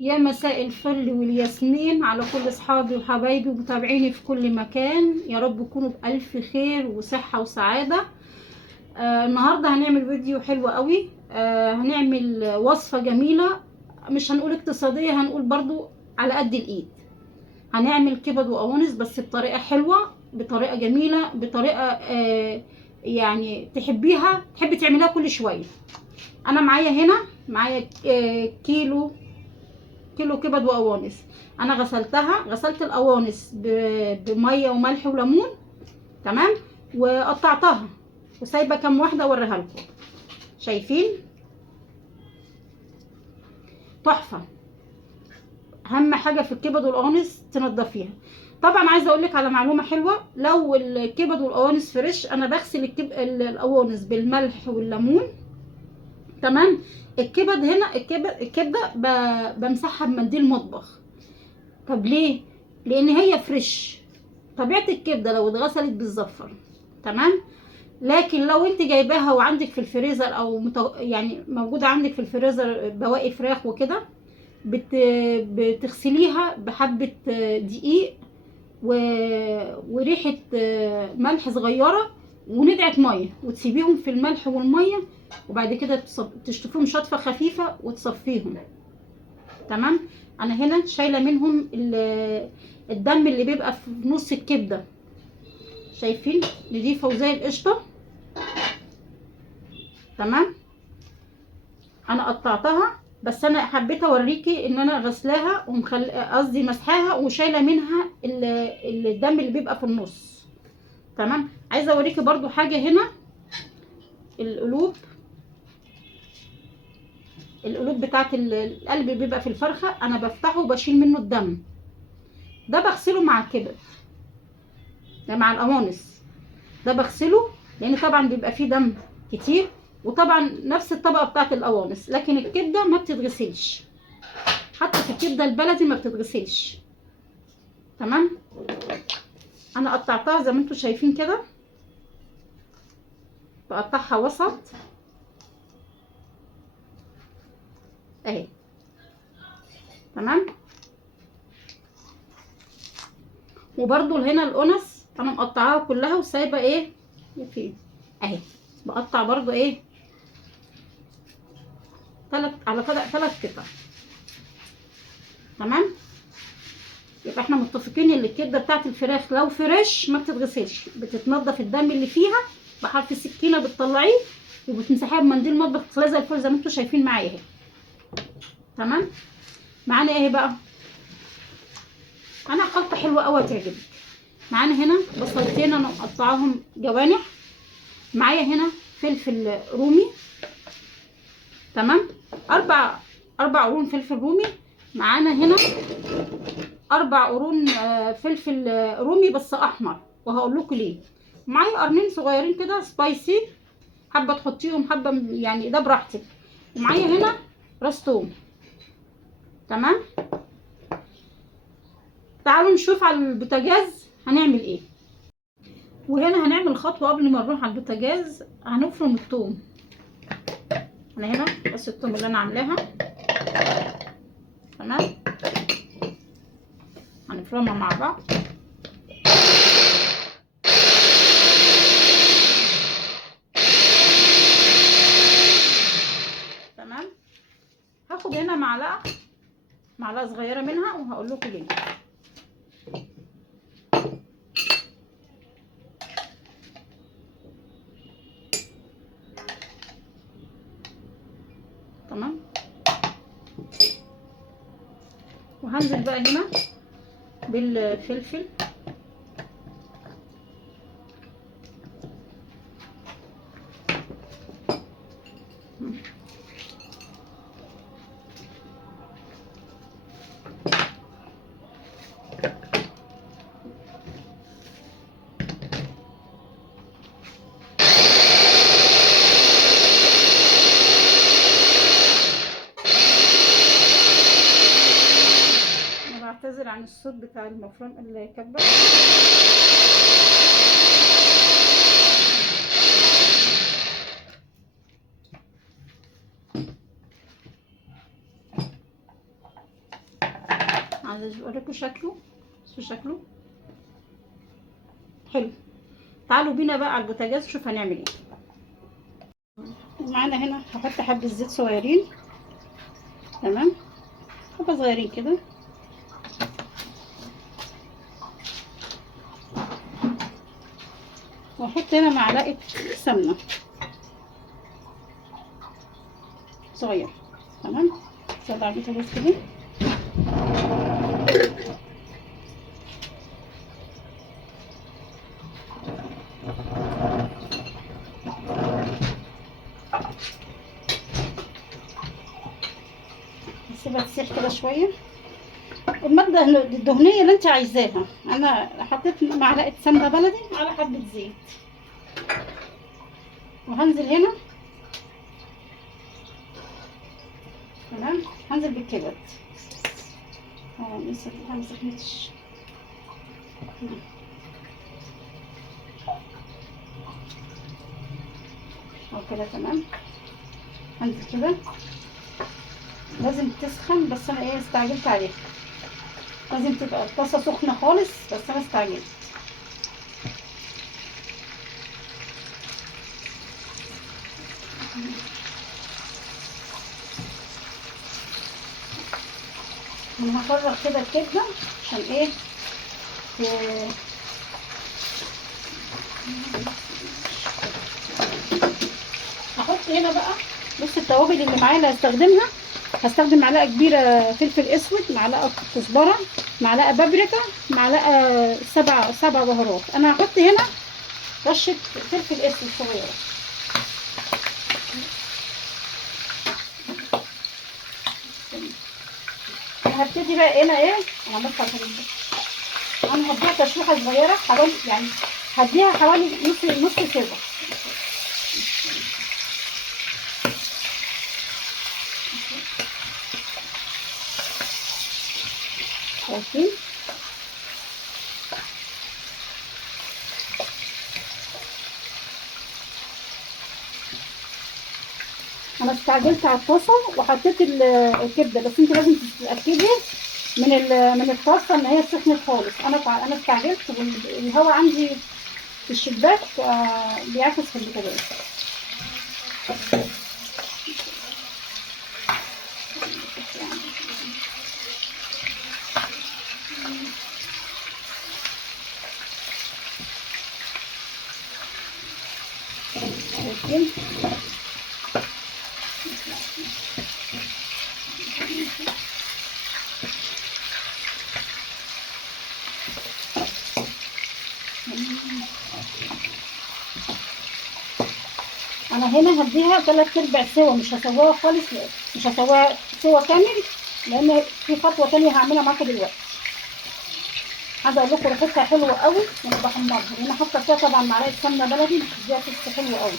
يا مساء الفل والياسمين على كل اصحابي وحبايبي ومتابعيني في كل مكان، يا رب يكونوا بألف خير وصحة وسعادة. النهاردة هنعمل فيديو حلو قوي. هنعمل وصفة جميلة، مش هنقول اقتصادية، هنقول برضو على قد الايد. هنعمل كبد وقوانص بس بطريقة حلوة، بطريقة جميلة، بطريقة يعني تحبي تعمليها كل شوية. انا معايا كيلو كبد وقوانص. انا غسلت القوانص بميه وملح وليمون، تمام، وقطعتها وسايبه كام واحده اوريها لكم. شايفين؟ تحفه. اهم حاجه في الكبد والقوانص تنضفيها. طبعا عايزه اقول لك على معلومه حلوه، لو الكبد والقوانص فريش انا بغسل القوانص بالملح والليمون، تمام. الكبده بمسحها بمنديل مطبخ. طب ليه؟ لان هي فريش. طبيعه الكبده لو اتغسلت بتزفر، تمام. لكن لو انت جايباها وعندك في الفريزر او يعني موجوده عندك في الفريزر بواقي فراخ وكده، بتغسليها بحبه دقيق و... وريحه ملح صغيره وندعه ميه، وتسيبيهم في الملح والميه، وبعد كده تشطفيهم شطفه خفيفه وتصفيهم، تمام. انا هنا شايله منهم الدم اللي بيبقى في نص الكبده. شايفين؟ نضيفه وزي القشطه، تمام. انا قطعتها بس انا حبيت اوريكي ان انا غسلاها قصدي مسحاها وشايله منها الدم اللي بيبقى في النص، تمام. عايزه اوريكي برضو حاجه هنا. القلوب القلوب بتاعت القلب اللي بيبقى في الفرخه انا بفتحه وبشيل منه الدم، ده بغسله مع الكبد، ده مع القوانص. ده بغسله لان طبعا بيبقى فيه دم كتير، وطبعا نفس الطبقه بتاعت القوانص، لكن الكبده ما بتتغسلش. حتى في الكبده البلدي ما بتتغسلش، تمام. انا قطعتها زي ما انتم شايفين كده، بقطعها وسط اهي، تمام. وبرده هنا القنص انا مقطعاها كلها وسايبه ايه في اهي. بقطع برضو ايه ثلاث قطع، تمام. يبقى احنا متفقين ان الكبده بتاعت الفراخ لو فريش ما بتتغسلش، بتتنضف الدم اللي فيها بحرف السكينه، بتطلعيه وبتمسحيها بمنديل مطبخ تخليها زي الفل زي ما انتم شايفين معايا اهي، تمام. معانا ايه بقى؟ انا خلطه حلوه قوي هتعجبك. معانا هنا بصلتين انا مقطعاهم جوانح، معايا هنا فلفل رومي، تمام. اربع قرون فلفل رومي. معانا هنا 4 قرون فلفل رومي بس احمر، وهقول لكم ليه. معايا قرنين صغيرين كده سبايسي، حابه تحطيهم حابه يعني ده براحتك. ومعايا هنا راس توم، تمام. تعالوا نشوف على البوتاجاز هنعمل ايه. وهنا هنعمل خطوه قبل ما نروح على البوتاجاز، هنفرم الثوم. انا هنا بس الثوم اللي انا عاملاها، تمام. هنفرمها مع بعض، تمام. هاخد هنا معلقه صغيره منها وهقول لكم ليه. تمام. وهنزل بقى هنا بالفلفل، انا بعتذر عن الصوت بتاع المفرم الكبه. عايزه اوريكم شكله. شو شكله حلو. تعالوا بينا بقى على البوتاجاز نشوف هنعمل ايه. معانا هنا هحط حبه زيت صغيرين، تمام، حبه صغيرين كده. واحط هنا معلقه سمنه صغيره، تمام. شغل على البوتاجاز كده. نسيبها تسيح كده شويه. المادة الدهنية اللي انت عايزاها. انا حطيت معلقة سمنة بلدي على حبة زيت، وهنزل هنا، تمام. هنزل بالكبد. لسه ما سخنتش. او كده تمام. هنزل كده. لازم تسخن، بس انا ايه استعجلت عليها. لازم تبقى الطاسة سخنة خالص، بس انا استعجلت. انا هفرغ كده الكبدة عشان ايه هحط هنا بقى. بص التوابل اللي معايا اللي هستخدمها. هستخدم معلقه كبيره فلفل اسود، معلقه كزبره، معلقه بابريكا، معلقه سبع بهارات. انا هحط هنا رشه فلفل اسود صغيره. هبتدي بقى هنا ايه. انا بس انا هديها تشويحه صغيره حوالي، يعني هديها حوالي نص سوا. شايفين؟ انا استعجلت على الطاسه وحطيت الكبده، بس انت لازم تتاكدي من الطاسه ان هي سخنت خالص. انا استعجلت، والهواء عندي في الشباك بيعكس في البوتاجاز. شايفين؟ انا هنا هديها 3/4 سوا، مش هسواها خالص، مش هسواها سوا كامل، لان في خطوه تانية هعملها معاكم دلوقتي. عايزه اقول لكم ريحتها حلوه قوي وانا بحمرها. انا حاطه فيها طبعا معلقه سمنه بلدي بتديها تست حلوه قوي.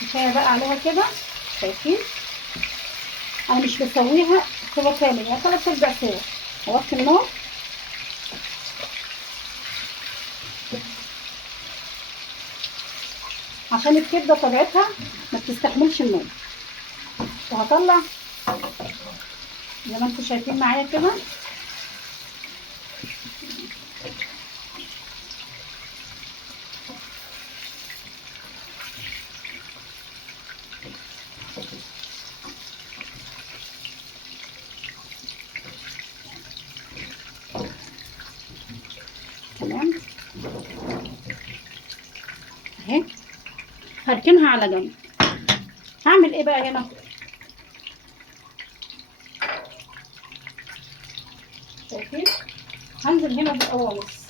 كفايه بقى عليها كده. شايفين؟ انا مش بسويها سوا كامل، يعني 3/4 سوا. هوطي النار عشان الكبده طبيعتها ما بتستحملش النار. وهطلع زي ما انتم شايفين معايا كده. تمام اهي. هركنها على جنب. هعمل ايه بقى هنا؟ شايفين؟ هنزل هنا بالقوانص.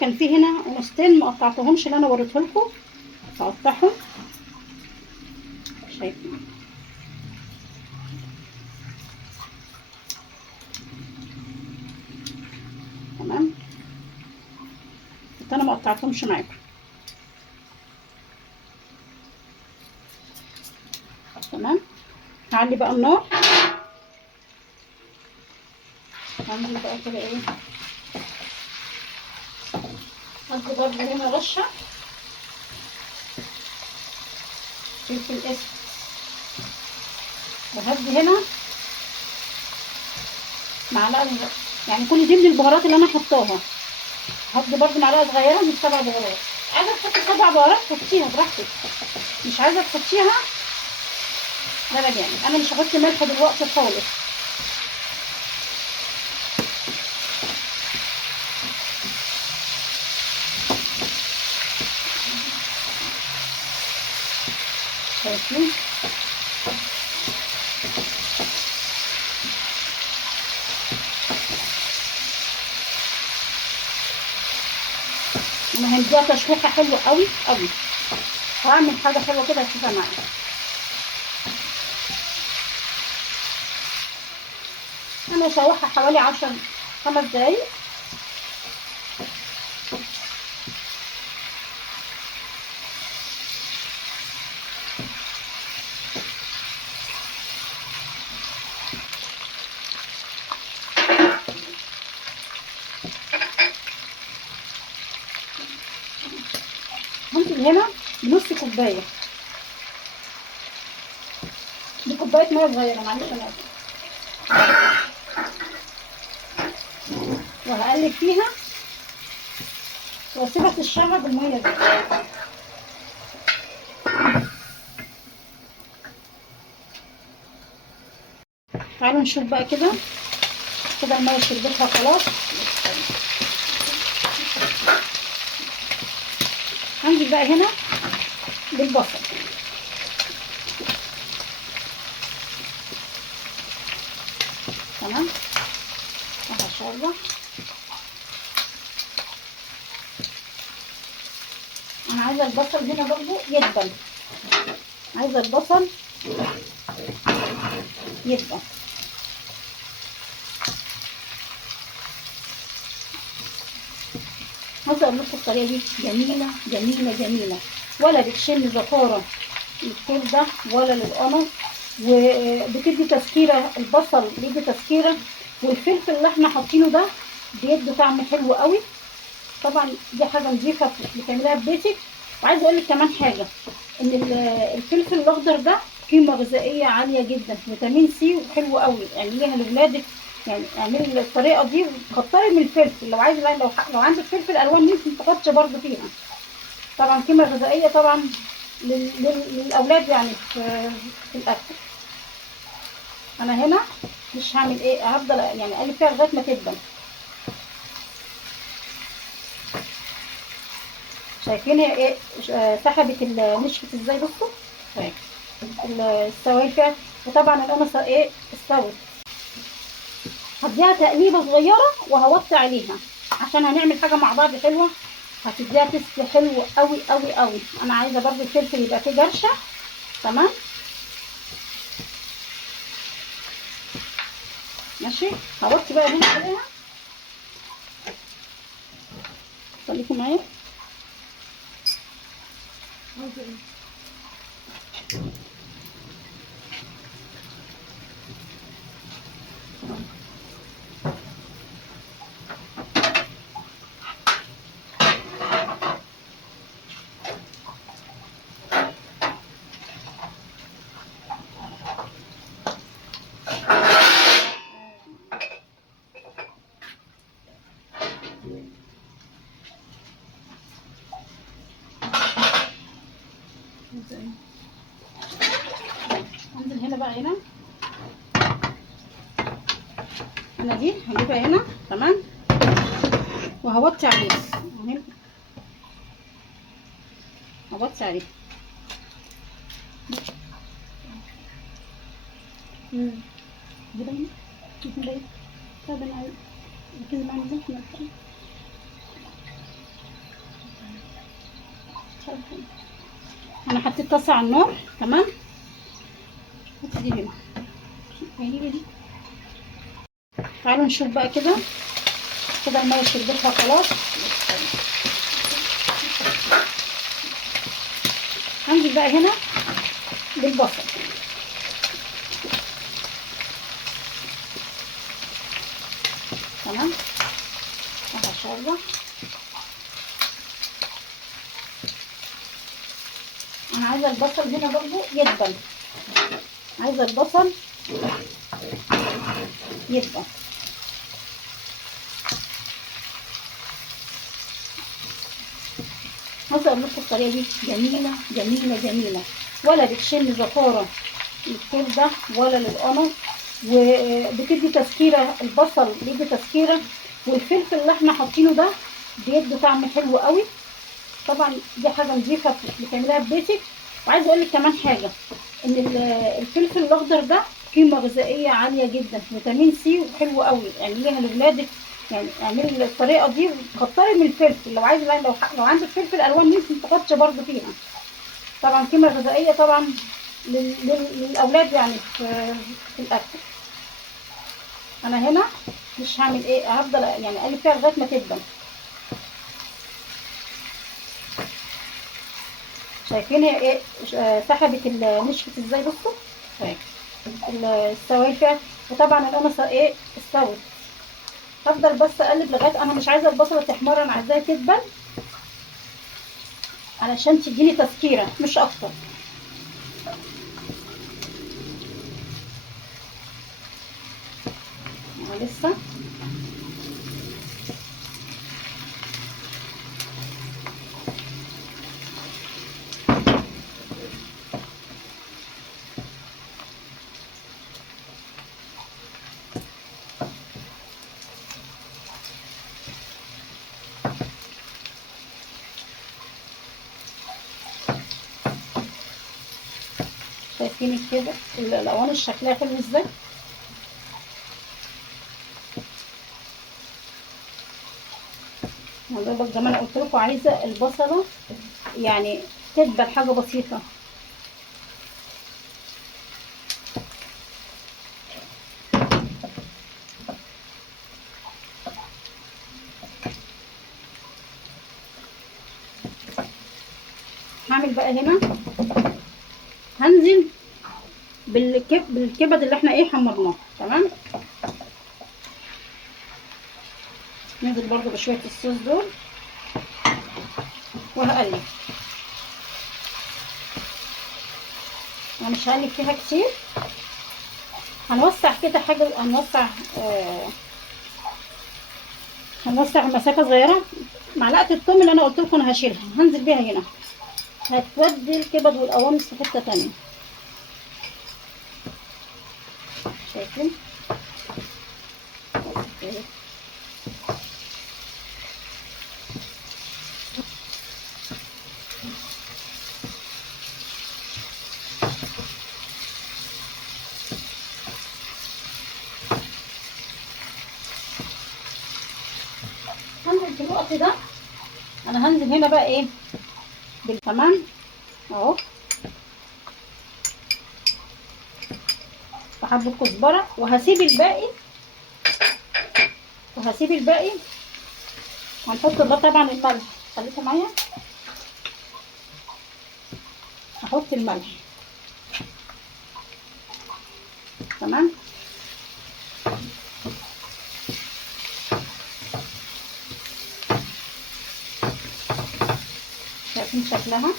كان في هنا قمصتين ما قطعتهمش اللي انا وريته لكم، هقطعهم. شايفين؟ تمام. بس انا ما قطعتهمش معاكم. تمام. هعلي بقى النار. هعمل بقى كده ايه، هدي برضه هنا رشه فلفل اسود، وهدي هنا معلقه، يعني كل دي من البهارات اللي انا حطاها. هدي برضه معلقه صغيره من 7 بهارات. عايزه تحطي 7 بهارات حطيها براحتك، مش عايزه تحطيها ده يعني. انا مش هحط ملح دلوقتي خالص. شايفين؟ انا هنديها تشويحه حلوه قوي قوي. هعمل حاجه حلوه كده هتشوفها معايا. انا هشوحها حوالي 5 دقايق. هنزل هنا بنص كوبايه، دي كوبايه ميه صغيره، معلش انا اسفه. وهقلب فيها واسيبها تتشرب الميه دي. تعالوا نشوف بقى كده الميه شربتها خلاص. هنزل بقى هنا بالبصل. تمام. وهشوح. انا عايزه البصل هنا برضو يدبل، عايزه البصل يدبل. عايزه اقول لكم الطريقه دي جميله جميله جميله، ولا بتشم زفاره للكبده ولا للقمص، وبتدي تسكيره. البصل بيدي تسكيره، والفلفل اللي احنا حاطينه ده بيدي طعم حلو قوي. طبعا دي حاجه نظيفه بتعمليها في بيتك. وعايزه اقول لك كمان حاجه، ان الفلفل الاخضر ده قيمه غذائيه عاليه جدا، فيتامين سي، وحلو قوي. اعمليها لاولادك، يعني اعملي الطريقه دي وكتري من الفلفل. لو عايزه، لو عندك فلفل الوان ممكن تحطي برده فيها. طبعا قيمه غذائيه طبعا للاولاد يعني في الاكل. انا هنا مش هعمل ايه، هفضل يعني اقلب فيها لغايه ما تدبل. شايفين هي ايه سحبت نشفت ازاي؟ بصوا السوائل فيها. وطبعا القمصه ايه استوت. هديها تقليبه صغيره وهوطي عليها عشان هنعمل حاجه مع بعض حلوه، هتديها تست حلو قوي قوي قوي. انا عايزه برضو الفلفل يبقى فيه جرشه. تمام ماشي. هوطي بقى هنا عليها، خليكم معايا. انزل هنا بقى هنا، انا دي هجيبها هنا. تمام. وهوطي عليها اهي، هوطي عليها. انا حطيت طاسه على النار. تمام. حط دي هنا. دي. تعالوا نشوف بقى كده. كده الميه شربتها خلاص. هنزل بقى هنا بالبصل. تمام. وهشرح. انا عايزه البصل هنا برضو يدبل. عايزه البصل يدبل. عايزه اقول لكم الطريقه دي جميله جميله جميله، ولا بتشم زفاره للكبده ولا للقمص، وبتدي تسكيره. البصل بيدي تسكيره، والفلفل اللي احنا حاطينه ده بيدي طعم حلو قوي. طبعا دي حاجه نظيفه بتعملها ببيتك. وعايزه اقول لك كمان حاجه، ان الفلفل الاخضر ده قيمه غذائيه عاليه جدا، فيتامين سي، وحلو قوي. اعمليها لاولادك، يعني اعملي الطريقه دي. كتري من الفلفل لو عايزه. لو عندك فلفل الوان ممكن تحطي برده فيها. طبعا قيمه غذائيه طبعا للاولاد يعني في الاكل. انا هنا مش هعمل ايه، هفضل يعني اقلب فيها لغايه ما تدبل. شايفين هي ايه سحبت نشفت ازاي؟ بصوا السوائل فيها. وطبعا القمصه ايه استوت. هفضل بس اقلب لغايه، انا مش عايزه البصله تحمر، انا عايزاها تدبل علشان تديني تسكيره مش اكتر. لسه. شايفين كده الالوان شكلها حلو ازاي؟ زي ما انا قلت لكم، عايزه البصله يعني تدبل حاجه بسيطه. هعمل بقى هنا، هنزل بالكبد اللي احنا ايه حمرناه. تمام. ننزل برضو بشويه الصوص دول وهقلب. انا مش هقلب فيها كتير، هنوسع كده حاجه، هنوسع مسافه صغيره. معلقه الثوم اللي انا قلت لكم انا هشيلها، هنزل بيها هنا، هتودي الكبد والقوانص في حته تانيه. شايفين؟ هنزل في الوقت ده، انا هنزل هنا بقى ايه بالتمام اهو، بحبه كزبره، وهسيب الباقي. هنحط ده طبعا الملح. خليكم معايا، هحط الملح. تمام. شايفين شكلها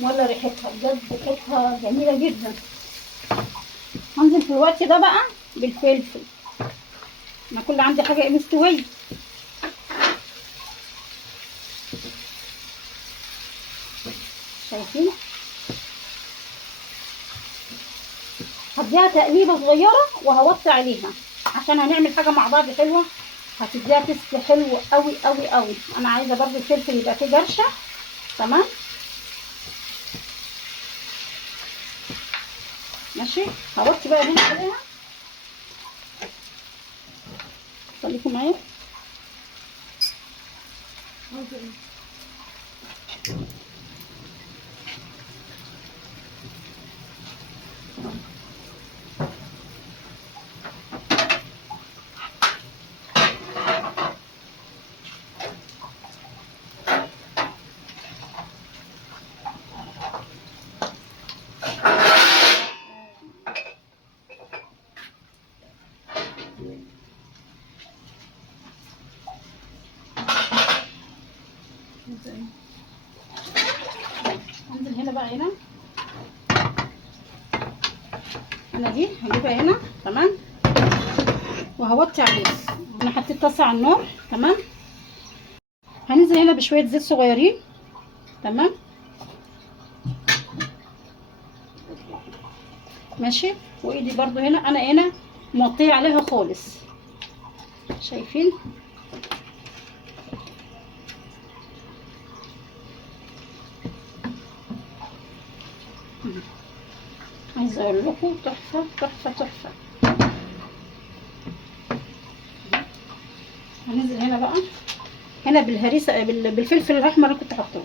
ولا ريحتها؟ بجد ريحتها جميله جدا. هنزل في الوقت ده بقى بالفلفل. انا كل عندي حاجه مستويه. شايفين؟ هديها تقليبه صغيره وهوطي عليها عشان هنعمل حاجه مع بعض حلوه، هتديها تست حلو قوي قوي قوي. انا عايزه برضو الفلفل يبقى فيه جرشه. تمام. ماشي. هوطي بقى هنا عليها. خليكم معايا. بقى هنا، انا دي هجيبها هنا تمام، وهوطي عليها. انا حطيت طاسه على النار تمام. هننزل هنا بشويه زيت صغيرين تمام ماشي. وايدي برضو هنا انا هنا موطيه عليها خالص، شايفين؟ عايزه اقول لكم تحفه تحفه تحفه. هننزل هنا بقى هنا بالهريسه بالفلفل الاحمر اللي كنت حاطاه.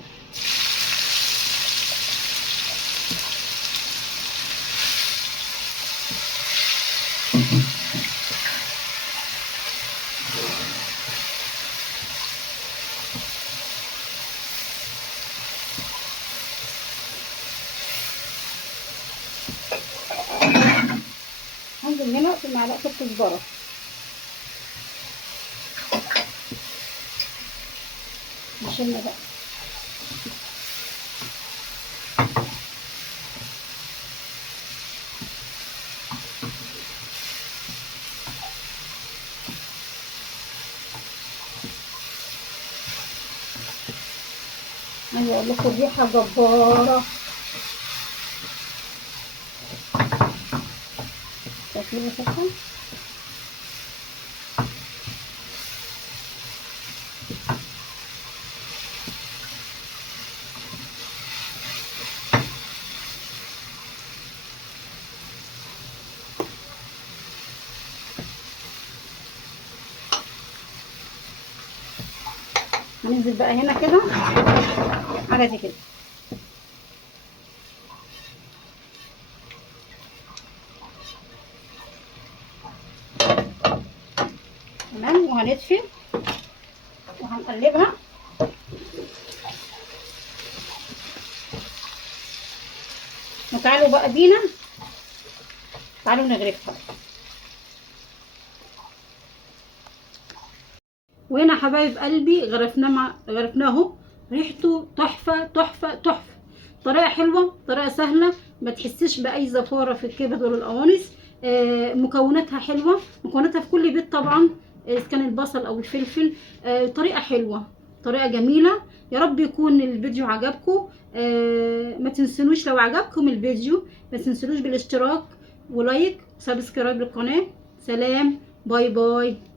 هنزل هنا بمعلقه الكزبره، نشيلها بقى. عايزه اقول لكم ريحه جباره، شايفين ريحتها؟ هننزل بقى هنا كده على دي كده تمام، وهنطفي وهنقلبها. وتعالوا بقى بينا تعالوا نغرفها. وهنا حبايب قلبي غرفناه اهو. ريحته تحفه تحفه تحفه. طريقه حلوه، طريقه سهله، ما تحسيش باي زفاره في الكبد ولا القوانص. مكوناتها حلوه، مكوناتها في كل بيت طبعا، اذا كان البصل او الفلفل. طريقه حلوه، طريقه جميله. يا رب يكون الفيديو عجبكم. ما تنسونوش لو عجبكم الفيديو ما تنسونوش بالاشتراك ولايك وسبسكرايب للقناه. سلام، باي باي.